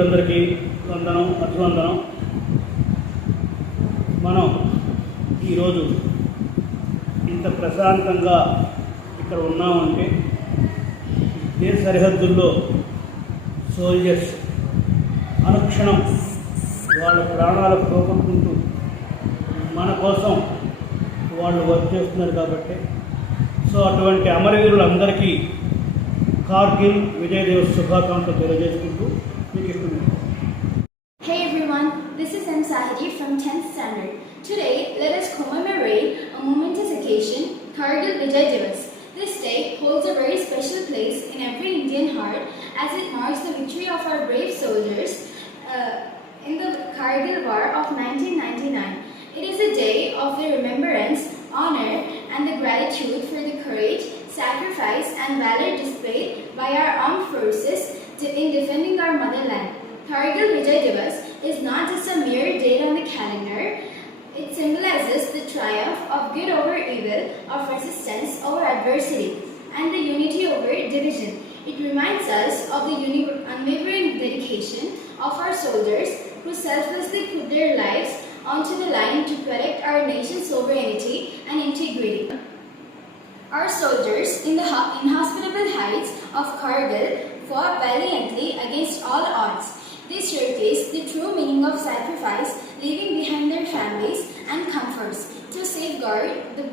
మిత్రులందరికీ వందనం, అభివందనం. మనం ఈరోజు ఇంత ప్రశాంతంగా ఇక్కడ ఉన్నామంటే దేశ సరిహద్దుల్లో సోల్జర్స్ అనుక్షణం వాళ్ళ ప్రాణాలకు పోగొట్టుకుంటూ మన కోసం వాళ్ళు వర్క్ చేస్తున్నారు కాబట్టి. సో అటువంటి అమరవీరులందరికీ కార్గిల్ విజయ్ దివస్ శుభాకాంక్షలు తెలియజేసుకుంటూ మీకు ఇస్తున్నాను. Hey everyone, this is M. Sahidi from 10th Standard. Today, let us commemorate a momentous occasion, Kargil Vijay Diwas. This day holds a very special place in every Indian heart as it marks the victory of our brave soldiers in the Kargil War of 1999. It is a day of the remembrance, honor and the gratitude for the courage, sacrifice and valor displayed by our armed forces in defending our motherland. Kargil Vijay Diwas is not just a mere date on the calendar. It symbolizes the triumph of good over evil, of resistance over adversity, and the unity over division. It reminds us of the unwavering dedication of our soldiers who selflessly put their lives onto the line to protect our nation's sovereignty and integrity. Our soldiers in the inhospitable heights of Kargil fought valiantly against all odds. They showcased the true meaning of sacrifice, leaving behind their families and comforts to safeguard the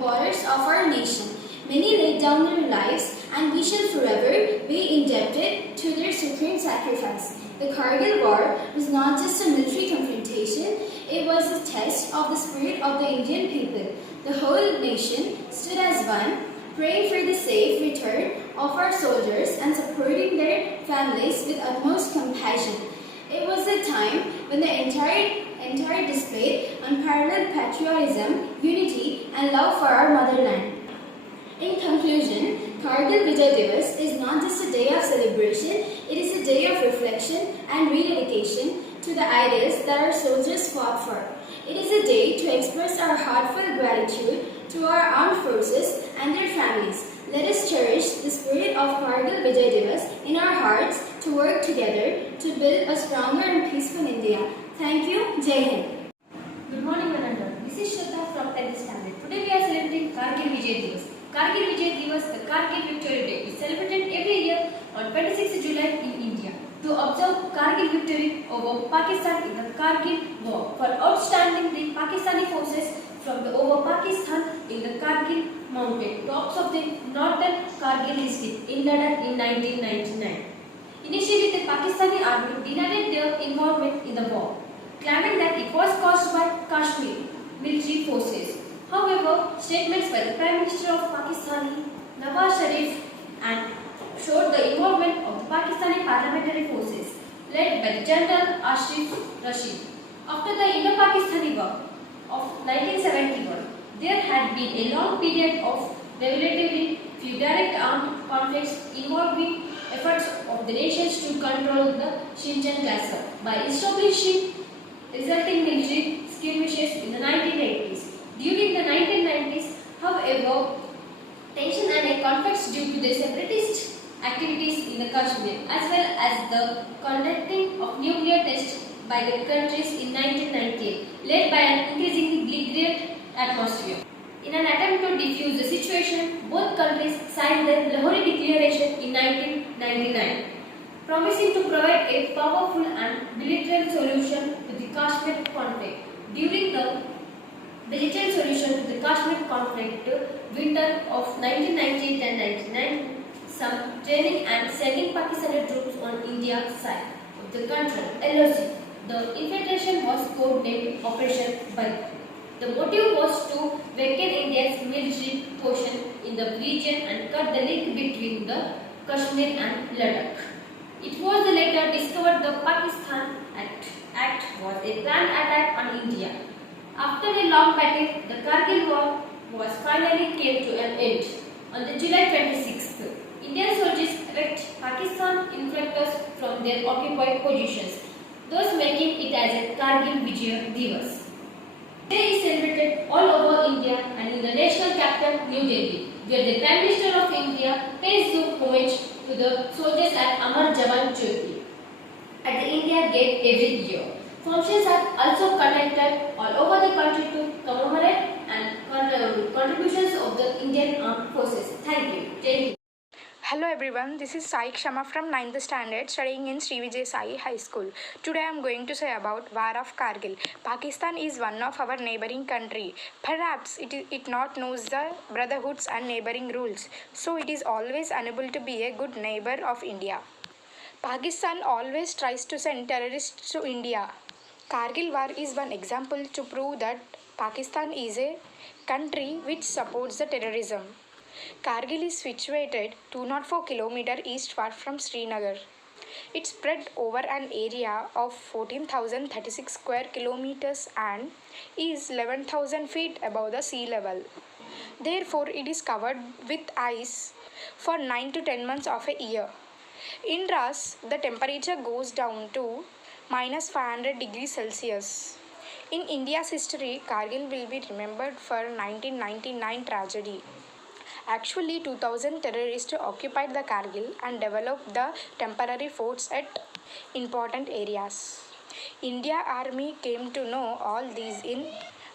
borders of our nation. Many laid down their lives, and we shall forever be indebted to their supreme sacrifice. The Kargil War was not just a military confrontation, it was a test of the spirit of the Indian people. The whole nation stood as one, praying for the safe return of our soldiers and supporting their families with utmost compassion. It was a time when the entire displayed unparalleled patriotism, unity and love for our motherland. In conclusion, Kargil Vijay Diwas is not just a day of celebration, it is a day of reflection and rededication to the ideals that our soldiers fought for. It is a day to express our heartfelt gratitude to our armed forces and their families. Let us cherish the spirit of Kargil Vijay Diwas in our hearts to work together to build a stronger and peaceful India. Thank you. Jai Hind. Good morning, Ananda. This is Shraddha from 10th Standard. Today we are celebrating Kargil Vijay Diwas. Kargil Vijay Diwas, the Kargil Victory Day, is celebrated every year on 26th July in India to observe Kargil victory over Pakistan in the Kargil War. For outstanding the Pakistani forces from the over Pakistan in the Kargil mountain tops of the northern Kargil district in Ladakh in 1999. Initially, the Pakistani army denied their involvement in the war, claiming that it was caused by Kashmir military forces. However, statements by the Prime Minister of Pakistan, Nawaz Sharif, and showed the involvement of the Pakistani paramilitary forces led by the General Ashraf Rashid. After the Indo-Pakistani War of 1971, there had been a long period of relatively few direct armed conflicts involving efforts of the nations to control the Xinjiang cluster by establishing resulting military skirmishes in the 1980s. During the 1990s, however, tension and conflicts due to the separatist activities in the Kashmir as well as the conducting of nuclear tests by the countries in 1998 led by an increasingly belligerent atmosphere. In an attempt to defuse the situation, both countries signed the Lahore Declaration in 1999, promising to provide a powerful and bilateral solution to the Kashmir conflict. During the bilateral solution to the Kashmir conflict winter of 1998 and 99, some training and sending Pakistani troops on India's side of the country, LOC. The infiltration was codenamed Operation Bulk. The motive was to weaken India's military position in the region and cut the link between the Kashmir and Ladakh. It was later discovered the Pakistan Act was a planned attack on India. After a long battle, the Kargil War was finally came to an end. On the July 26th, Indian soldiers evacuated Pakistan infiltrators from their occupied positions, thus making it as a Kargil Vijay Diwas. Today is celebrated all over India and in the national capital, New Delhi, where the Prime Minister of India pays the homage to the soldiers at Amar Jawan Jyoti. at the India Gate every year. Functions are also conducted all over the country to commemorate and contributions of the Indian Armed Forces. Thank you. Jai Hind. Hello everyone, this is Sai Kshama from 9th standard studying in Vijay High School. Today I am going to say about War of Kargil. Pakistan is one of our neighboring country. Perhaps it not knows the brotherhoods and neighboring rules, so it is always unable to be a good neighbor of India. Pakistan always tries to send terrorists to India. Kargil War is one example to prove that Pakistan is a country which supports the terrorism. Kargil is situated 204 km eastward from Srinagar. It spread over an area of 14,036 square kilometers and is 11,000 feet above the sea level. Therefore, it is covered with ice for 9 to 10 months of a year. In Ras, the temperature goes down to minus 500 degrees Celsius. In India's history, Kargil will be remembered for 1999 tragedy. Actually, 2,000 terrorists occupied the Kargil and developed the temporary forts at important areas. India Army came to know all these in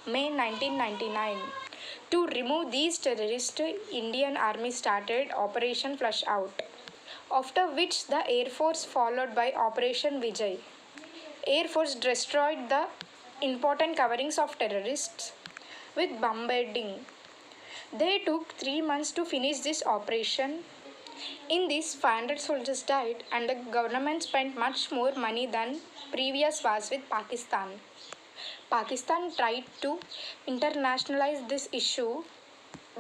May 1999. To remove these terrorists, Indian Army started Operation Flush Out, after which the Air Force followed by Operation Vijay. Air Force destroyed the important coverings of terrorists with bombarding. They took 3 months to finish this operation. In this, 500 soldiers died and the government spent much more money than previous wars with Pakistan. Pakistan tried to internationalize this issue,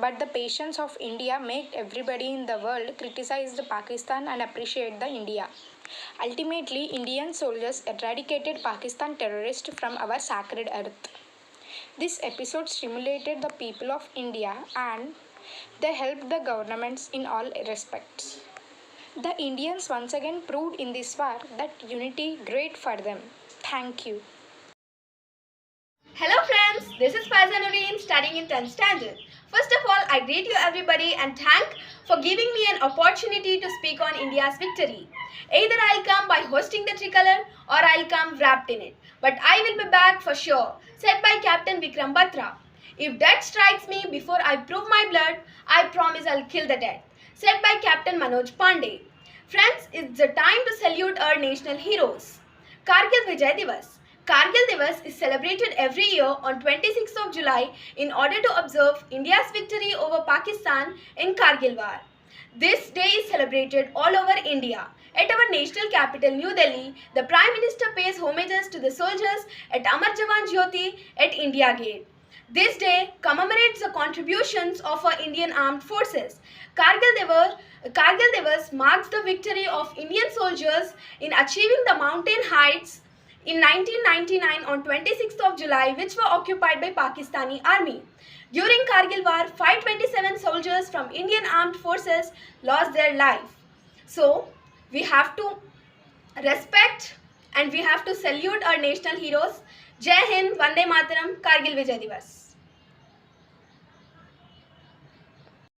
but the patience of India made everybody in the world criticize the Pakistan and appreciate the India. Ultimately, Indian soldiers eradicated Pakistan terrorists from our sacred earth. This episode stimulated the people of India and they helped the governments in all respects. The Indians once again proved in this war that unity great for them. Thank you. Hello friends, this is Faizan Naveen studying in 10th standard. First of all, I greet you everybody and thank for giving me an opportunity to speak on India's victory. Either I'll come by hosting the tricolor or I'll come wrapped in it. But I will be back for sure, said by Captain Vikram Batra. If death strikes me before I prove my blood, I promise I'll kill the death, said by Captain Manoj Pandey. Friends, it's the time to salute our national heroes. Kargil Vijay Diwas. Kargil Diwas is celebrated every year on 26th of July in order to observe India's victory over Pakistan in Kargil War. This day is celebrated all over India. At our national capital, New Delhi, the Prime Minister pays homages to the soldiers at Amar Jawan Jyoti at India Gate. This day commemorates the contributions of our Indian Armed Forces. Kargil Diwas marks the victory of Indian soldiers in achieving the mountain heights in 1999 on 26th of July, which were occupied by Pakistani army. During Kargil War, 527 soldiers from Indian Armed Forces lost their life. So, we have to respect and we have to salute our national heroes. Jai Hind, Vande Mataram, Kargil Vijay Diwas.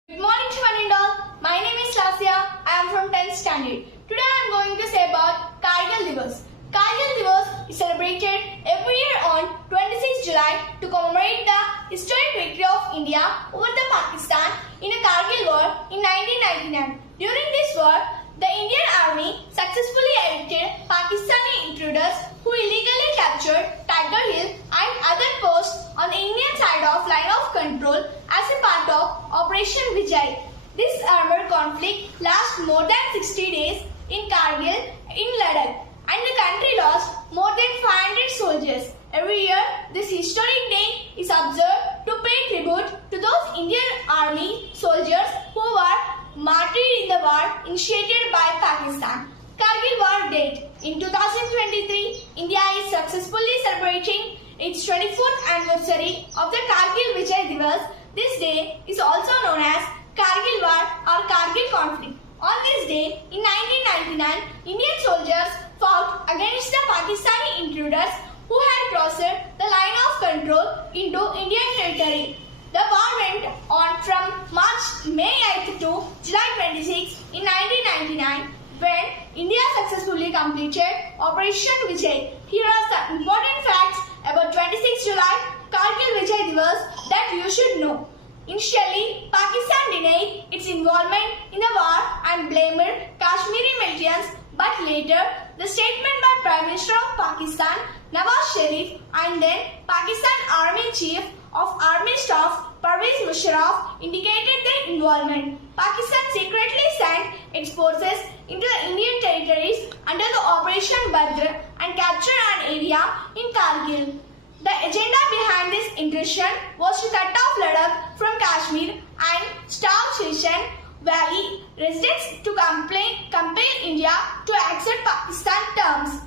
Good morning to one and all. My name is Lasya. I am from 10th standard. Today I am going to say about Kargil Diwas. Kargil Diwas is celebrated every year on 26 July to commemorate the historic victory of India over the Pakistan in a Kargil war in 1999. During this war, the Indian Army successfully evicted Pakistani intruders who illegally captured Tiger Hill and other posts on the Indian side of line of control as a part of Operation Vijay. This armed conflict lasted more than 60 days in Kargil in Ladakh, and the country lost more than 500 soldiers. Every year, this historic day is observed to pay tribute to those Indian Army soldiers who were martyred in the war initiated by Pakistan. Kargil War date. In 2023, India is successfully celebrating its 24th anniversary of the Kargil Vijay Diwas. This day is also known as Kargil War or Kargil conflict. On this day, in 1999, Indian soldiers fought against the Pakistani intruders who had crossed the line of control into Indian territory. The war went on from May 8th to July 26 in 1999 when India successfully completed Operation Vijay. Here are some important facts about 26 July Kargil Vijay Diwas that you should know. Initially, Pakistan denied its involvement in the war and blamed Kashmiri militants, but later, the statement by Prime Minister of Pakistan, Nawaz Sharif, and then Pakistan Army Chief of Army Staff, Pervez Musharraf, indicated their involvement. Pakistan secretly sent its forces into the Indian territories under the Operation Badr and captured an area in Kargil. The agenda behind this intrusion was to cut off Ladakh from Kashmir and starve Shishan Valley residents to compel India to accept Pakistan terms.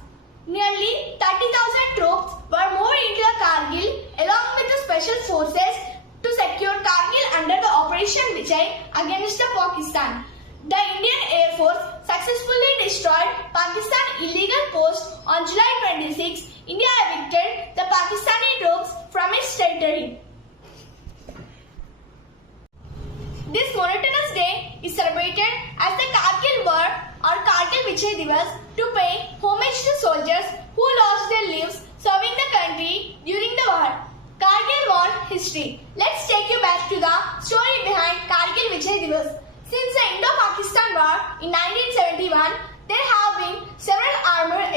Nearly 30,000 troops were moved into the Kargil along with the special forces to secure Kargil under the Operation Vijay against the Pakistan. The Indian Air Force successfully destroyed Pakistan illegal post on July 26. India evicted the Pakistani troops from its territory. This monotonous day is celebrated as the Kargil War or Kargil Vijay Diwas to pay homage to soldiers who lost their lives serving the country during the war. Kargil War history. Let's take you back to the story behind Kargil Vijay Diwas. Since the Indo-Pakistan War in 1971, there have been several armed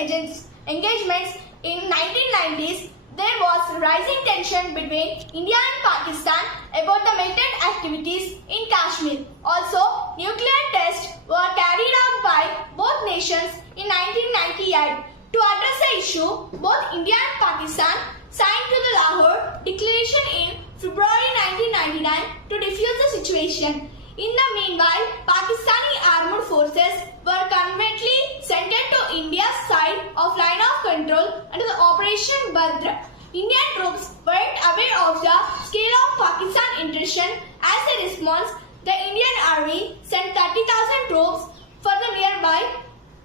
engagements. In 1990s, there was rising tension between India and Pakistan about the military activities in Kashmir. Also, nuclear tests were carried out by both nations in 1998. To address the issue, both India and Pakistan signed to the Lahore Declaration in February 1999 to defuse the situation. In the meanwhile, Pakistani armed forces were conveniently sent to India's side of line of control under the Operation Badr. Indian troops weren't aware of the scale of Pakistan intrusion. As a response, the Indian Army sent 30,000 troops for the nearby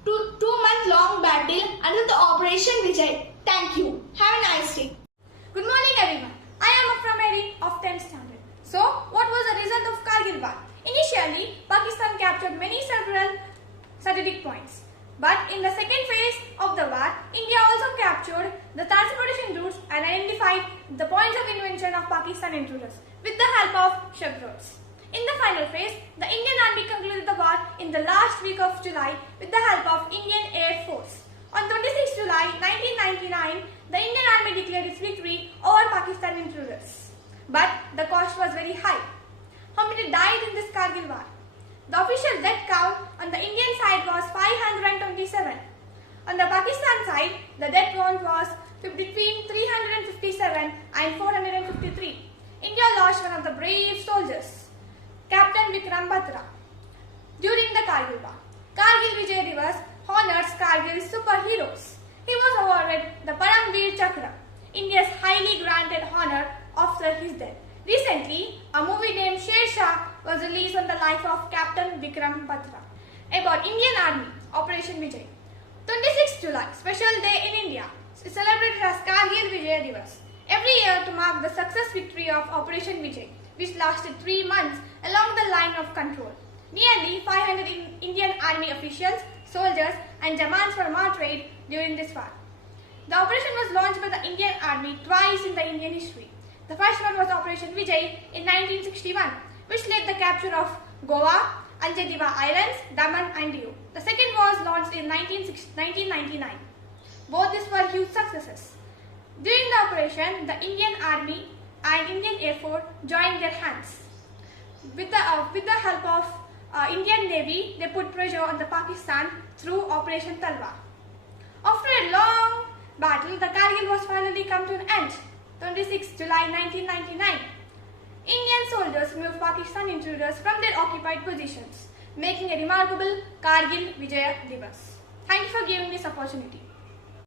two-month-long battle under the Operation Vijay. Thank you. Have a nice day. Good morning everyone. I am Afra Mary of 10th standard. So, what was the result of Kargil War? Initially, Pakistan captured many several strategic points. But in the second phase of the war, India also captured the transportation routes and identified the points of invention of Pakistan intruders with the help of shepherds. In the final phase, the Indian Army concluded the war in the last week of July with the help of Indian Air Force. On 26 July 1999, the Indian Army declared its victory over Pakistan intruders. But the cost was very high. How many died in this Kargil war? The official death count on the Indian side was 527. On the Pakistan side, the death count was between 357 and 453. India lost one of the brave soldiers, Captain Vikram Batra, during the Kargil war. Kargil Vijay Diwas honors Kargil's superheroes. He was awarded the Paramveer Chakra, India's highly granted honor after his death. Recently, a movie named Sher Shah was released on the life of Captain Vikram Batra. About Indian Army, Operation Vijay. 26 July, special day in India, is celebrated as Kargil Vijay Diwas. Every year to mark the success victory of Operation Vijay, which lasted 3 months along the line of control. Nearly 500 Indian Army officials, soldiers and Jamans were martyred during this war. The operation was launched by the Indian Army twice in the Indian history. The first one was Operation Vijay in 1961, which led the capture of Goa, Anjadiva Islands, Daman and Diu. The second was launched in 1999. Both these were huge successes. During the operation, the Indian Army and Indian Air Force joined their hands. With the help of Indian Navy, they put pressure on the Pakistan through Operation Talwar. After a long battle, the Kargil was finally come to an end. 26 July 1999. Indian soldiers moved Pakistan intruders from their occupied positions, making a remarkable Kargil Vijay Diwas. Thank you for giving this opportunity.